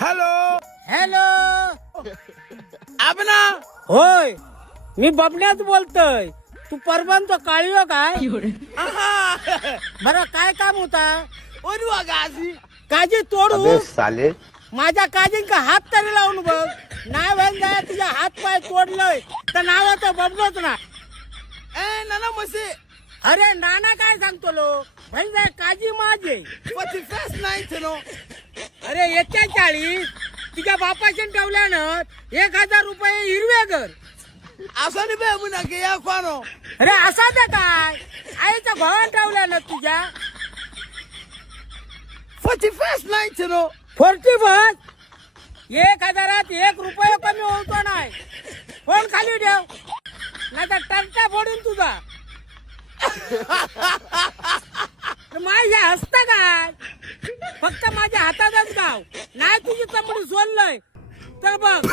Hello hello. आबना होय, मी बबण्याच बोलतोय. तू परवांचा काळीयो काय? बरं, काय काम होता? ओरवा गाजी काजी तोडू? साले माझ्या काजींका हात तरी लावून बघ. नाही व्हायला जाय तुझ्या हात पाय तोडलंय तर नावाचं बबनच ना. ए नाना मसे अरे नाना काय सांगतो लो, भाई जाय काजी माझे. पती फेस नाही नो. अरे 41 तुझ्या बापाच्या ठेवल्यानं 1000 रुपये हिरवे कर. असं नाही बे मुना के या फानो. अरे असा तर काय आईच्या भावान ठेवल्यानं तुझ्या पती फेस नाही नो. 40 बस 1000 1 रुपये कमी होतो नाही. फोन खाली ठेव नाही तर टर्चा फोडून तुझा. माझ्या हसता काय, फक्त माझ्या हातातच गाव नाही तुझी चमडी सोडलंय तर बघ.